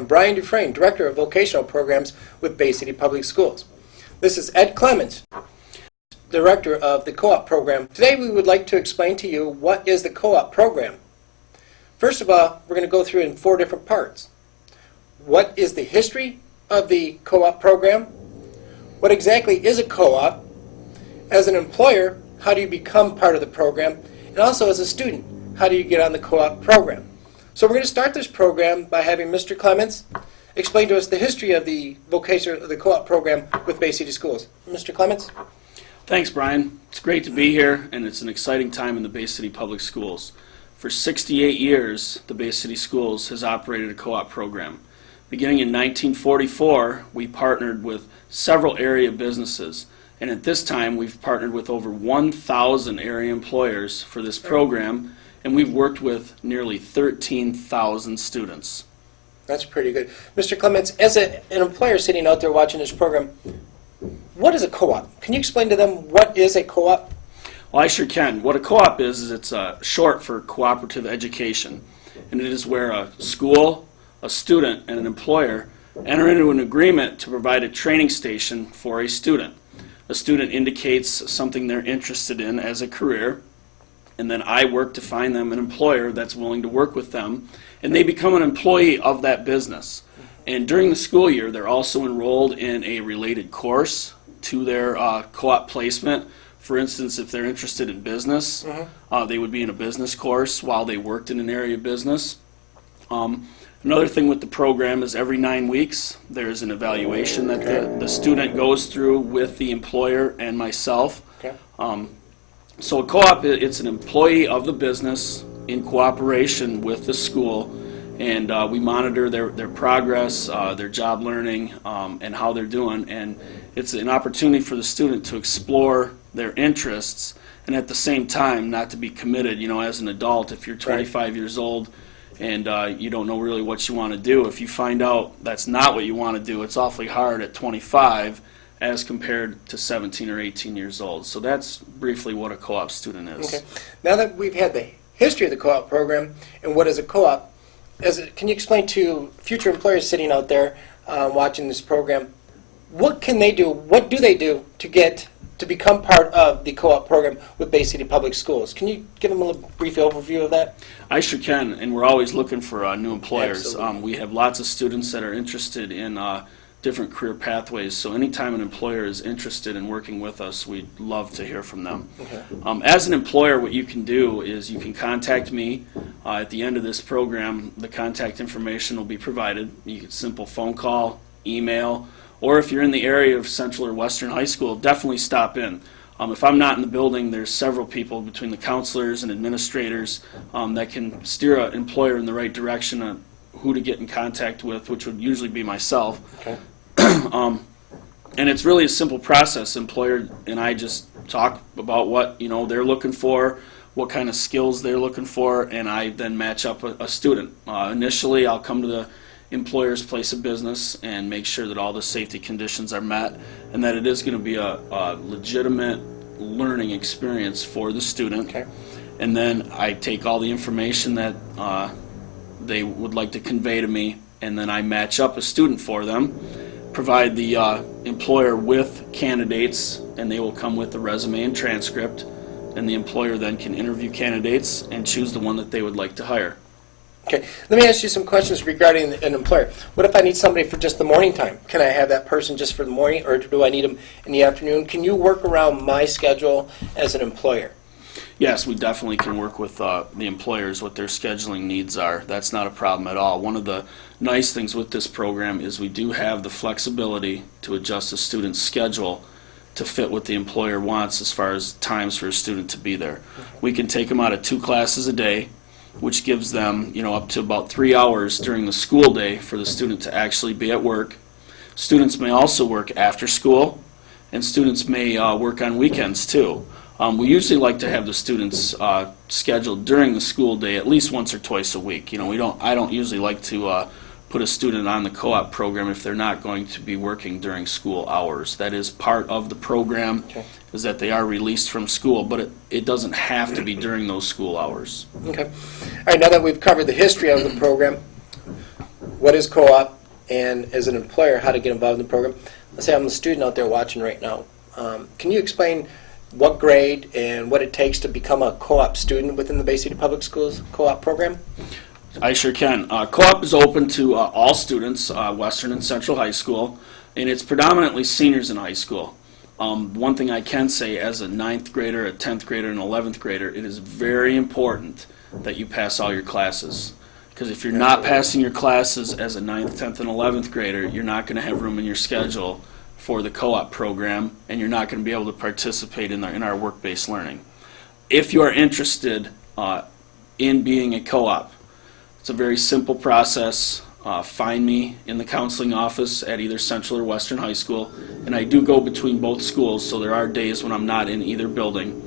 I'm Brian Dufresne, Director of Vocational Programs with Bay City Public Schools. This is Ed Clements, Director of the Co-op Program. Today we would like to explain to you what is the Co-op Program. First of all, we're going to go through in 4 different parts. What is the history of the Co-op Program? What exactly is a co-op? As an employer, how do you become part of the program? And also as a student, how do you get on the Co-op Program? So we're going to start this program by having Mr. Clements explain to us the history of the Co-op Program with Bay City Schools. Mr. Clements? Thanks, Brian. It's great to be here, and it's an exciting time in the Bay City Public Schools. For 68 years, the Bay City Schools has operated a co-op program. Beginning in 1944, we partnered with several area businesses, and at this time we've partnered with over 1,000 area employers for this program, and we've worked with nearly 13,000 students. That's pretty good. Mr. Clements, as an employer sitting out there watching this program, what is a co-op? Can you explain to them what is a co-op? Well, I sure can. What a co-op is it's short for Cooperative Education, and it is where a school, a student, and an employer enter into an agreement to provide a training station for a student. A student indicates something they're interested in as a career, and then I work to find them an employer that's willing to work with them, and they become an employee of that business. And during the school year, they're also enrolled in a related course to their co-op placement. For instance, if they're interested in business, they would be in a business course while they worked in an area of business. Another thing with the program is every 9 weeks, there's an evaluation that the student goes through with the employer and myself. So a co-op, it's an employee of the business in cooperation with the school, and we monitor their progress, their job learning, and how they're doing. And it's an opportunity for the student to explore their interests, and at the same time not to be committed. You know, as an adult, if you're 25 years old and you don't know really what you want to do, if you find out that's not what you want to do, it's awfully hard at 25 as compared to 17 or 18 years old. So that's briefly what a co-op student is. Okay. Now that we've had the history of the co-op program and what is a co-op, can you explain to future employers sitting out there watching this program, what can they do, what do they do to become part of the co-op program with Bay City Public Schools? Can you give them a brief overview of that? I sure can, and we're always looking for new employers. Absolutely. We have lots of students that are interested in different career pathways, so anytime an employer is interested in working with us, we'd love to hear from them. Okay. As an employer, what you can do is you can contact me. At the end of this program, the contact information will be provided. You can simple phone call, email, or if you're in the area of Central or Western High School, definitely stop in. If I'm not in the building, there's several people between the counselors and administrators that can steer an employer in the right direction on who to get in contact with, which would usually be myself. Okay. And it's really a simple process. Employer and I just talk about what they're looking for, what kind of skills they're looking for, and I then match up a student. Initially, I'll come to the employer's place of business and make sure that all the safety conditions are met and that it is going to be a legitimate learning experience for the student. Okay. And then I take all the information that they would like to convey to me, and then I match up a student for them, provide the employer with candidates, and they will come with the resume and transcript, and the employer then can interview candidates and choose the one that they would like to hire. Okay, let me ask you some questions regarding an employer. What if I need somebody for just the morning time? Can I have that person just for the morning, or do I need them in the afternoon? Can you work around my schedule as an employer? Yes, we definitely can work with the employers, what their scheduling needs are. That's not a problem at all. One of the nice things with this program is we do have the flexibility to adjust the student's schedule to fit what the employer wants as far as times for a student to be there. We can take them out of 2 classes a day, which gives them up to about 3 hours during the school day for the student to actually be at work. Students may also work after school, and students may work on weekends too. We usually like to have the students scheduled during the school day at least once or twice a week. I don't usually like to put a student on the co-op program if they're not going to be working during school hours. That is part of the program, is that they are released from school, but it doesn't have to be during those school hours. Okay. All right, now that we've covered the history of the program, what is co-op, and as an employer, how to get involved in the program. Let's say I'm a student out there watching right now. Can you explain what grade and what it takes to become a co-op student within the Bay City Public Schools co-op program? I sure can. Co-op is open to all students, Western and Central High School, and it's predominantly seniors in high school. One thing I can say, as a 9th grader, a 10th grader, and 11th grader, it is very important that you pass all your classes. Because if you're not passing your classes as a 9th, 10th, and 11th grader, you're not going to have room in your schedule for the co-op program, and you're not going to be able to participate in our work-based learning. If you are interested in being a co-op, it's a very simple process. Find me in the counseling office at either Central or Western High School, and I do go between both schools, so there are days when I'm not in either building.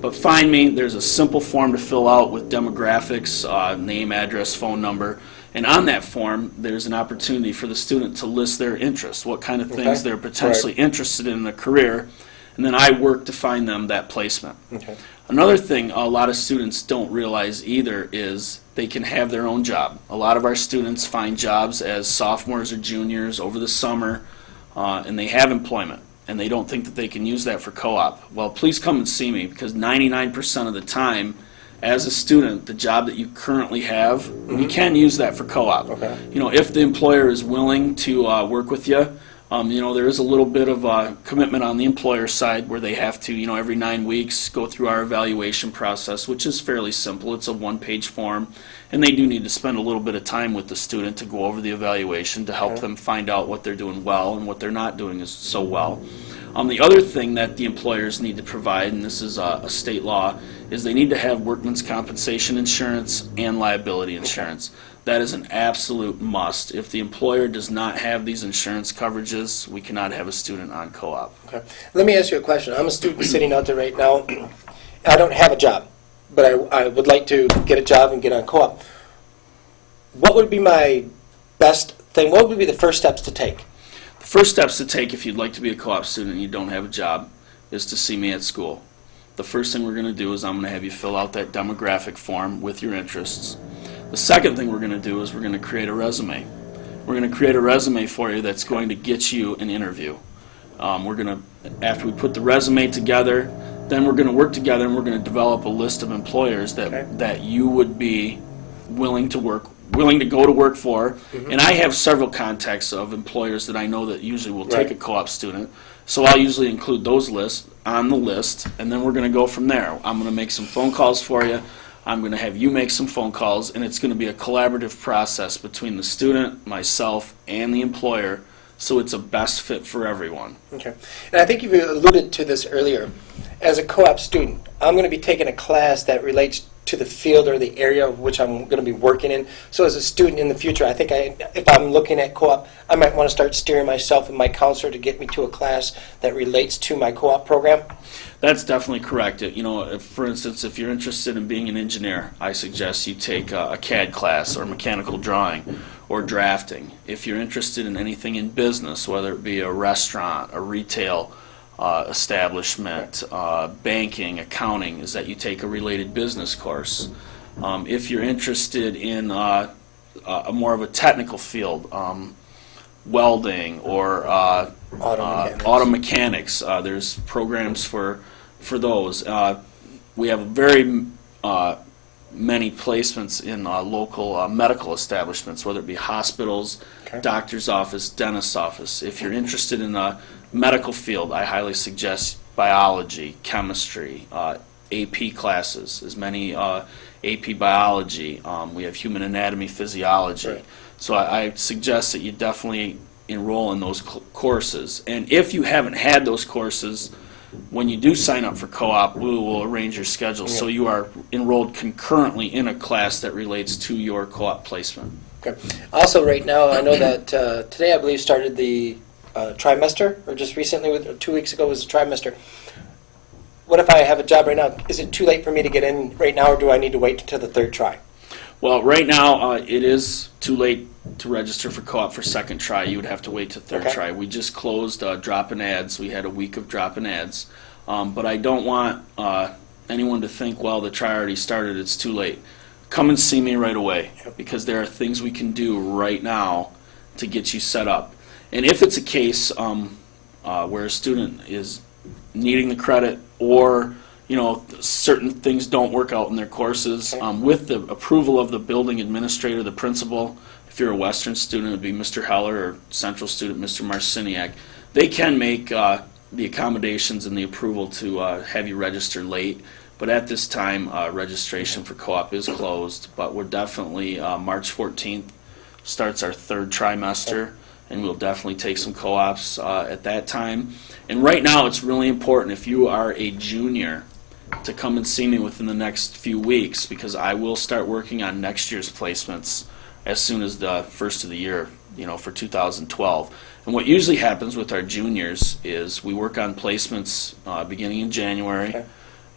But find me. There's a simple form to fill out with demographics, name, address, phone number, and on that form there's an opportunity for the student to list their interests, what kind of things they're potentially interested in a career, and then I work to find them that placement. Another thing a lot of students don't realize either is they can have their own job. A lot of our students find jobs as sophomores or juniors over the summer, and they have employment, and they don't think that they can use that for co-op. Well, please come and see me, because 99% of the time, as a student, the job that you currently have, you can use that for co-op. You know, if the employer is willing to work with you, you know, there is a little bit of commitment on the employer side where they have to, you know, every 9 weeks go through our evaluation process, which is fairly simple. It's a one-page form, and they do need to spend a little bit of time with the student to go over the evaluation to help them find out what they're doing well and what they're not doing so well. The other thing that the employers need to provide, and this is a state law, is they need to have workman's compensation insurance and liability insurance. That is an absolute must. If the employer does not have these insurance coverages, we cannot have a student on co-op. Okay. Let me ask you a question. I'm a student sitting out there right now. I don't have a job, but I would like to get a job and get on co-op. What would be my best thing? What would be the first steps to take? The first steps to take if you'd like to be a co-op student and you don't have a job is to see me at school. The first thing we're going to do is I'm going to have you fill out that demographic form with your interests. The second thing we're going to do is we're going to create a resume. We're going to create a resume for you that's going to get you an interview. We're going to, after we put the resume together, then we're going to work together and we're going to develop a list of employers that you would be willing to go to work for. And I have several contacts of employers that I know that usually will take a co-op student. So I'll usually include those lists on the list, and then we're going to go from there. I'm going to make some phone calls for you. I'm going to have you make some phone calls, and it's going to be a collaborative process between the student, myself, and the employer, so it's a best fit for everyone. Okay. And I think you alluded to this earlier. As a co-op student, I'm going to be taking a class that relates to the field or the area of which I'm going to be working in. So as a student in the future, I think if I'm looking at co-op, I might want to start steering myself and my counselor to get me to a class that relates to my co-op program. That's definitely correct. You know, for instance, if you're interested in being an engineer, I suggest you take a CAD class or mechanical drawing or drafting. If you're interested in anything in business, whether it be a restaurant, a retail establishment, banking, accounting, is that you take a related business course. If you're interested in a more of a technical field, welding or auto mechanics, there's programs for those. We have very many placements in local medical establishments, whether it be hospitals, doctor's office, dentist's office. If you're interested in the medical field, I highly suggest biology, chemistry, AP classes, as many AP biology. We have human anatomy, physiology. So I suggest that you definitely enroll in those courses. And if you haven't had those courses, when you do sign up for co-op, we will arrange your schedule so you are enrolled concurrently in a class that relates to your co-op placement. Okay. Also, right now, I know that today, I believe, started the trimester, or just recently, 2 weeks ago was a trimester. What if I have a job right now? Is it too late for me to get in right now, or do I need to wait until the third try? Well, right now, it is too late to register for co-op for second try. You would have to wait to third try. We just closed drop-in ads. We had a week of drop-in ads. But I don't want anyone to think, well, the try already started, it's too late. come and see me right away, because there are things we can do right now to get you set up. And if it's a case where a student is needing the credit, or certain things don't work out in their courses, with the approval of the building administrator, the principal, if you're a Western student, it would be Mr. Heller, or Central student, Mr. Marciniak, they can make the accommodations and the approval to have you register late. But at this time, registration for co-op is closed, but we're definitely, March 14th starts our third trimester, and we'll definitely take some co-ops at that time. And right now, it's really important, if you are a junior, to come and see me within the next few weeks, because I will start working on next year's placements as soon as the first of the year, for 2012. And what usually happens with our juniors is we work on placements beginning in January,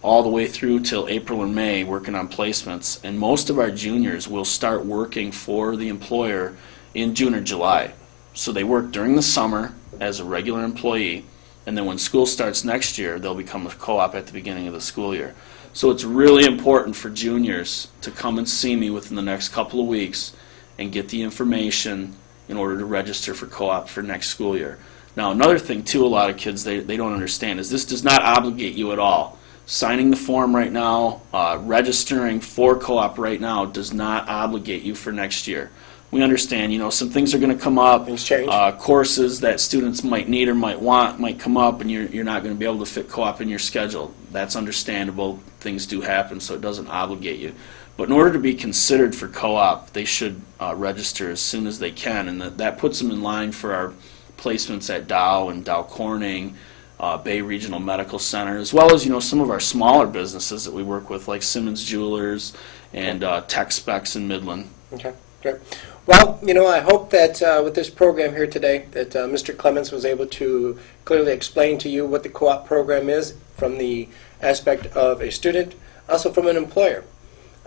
all the way through till April or May, working on placements. And most of our juniors will start working for the employer in June or July. So they work during the summer as a regular employee, and then when school starts next year, they'll become a co-op at the beginning of the school year. So it's really important for juniors to come and see me within the next couple of weeks and get the information in order to register for co-op for next school year. Now, another thing too, a lot of kids they don't understand is this does not obligate you at all. Signing the form right now, registering for co-op right now does not obligate you for next year. We understand, some things are going to come up. Things change. Courses that students might need or might want might come up, and you're not going to be able to fit co-op in your schedule. That's understandable. Things do happen, so it doesn't obligate you. But in order to be considered for co-op, they should register as soon as they can, and that puts them in line for our placements at Dow and Dow Corning, Bay Regional Medical Center, as well as some of our smaller businesses that we work with, like Simmons Jewelers and Tech Specs in Midland. Okay, great. Well, I hope that with this program here today that Mr. Clements was able to clearly explain to you what the co-op program is from the aspect of a student, also from an employer.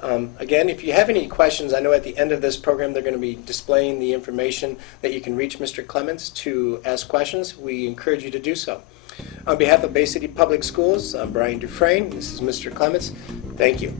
Again, if you have any questions, I know at the end of this program they're going to be displaying the information that you can reach Mr. Clements to ask questions. We encourage you to do so. On behalf of Bay City Public Schools, I'm Brian Dufresne. This is Mr. Clements. Thank you.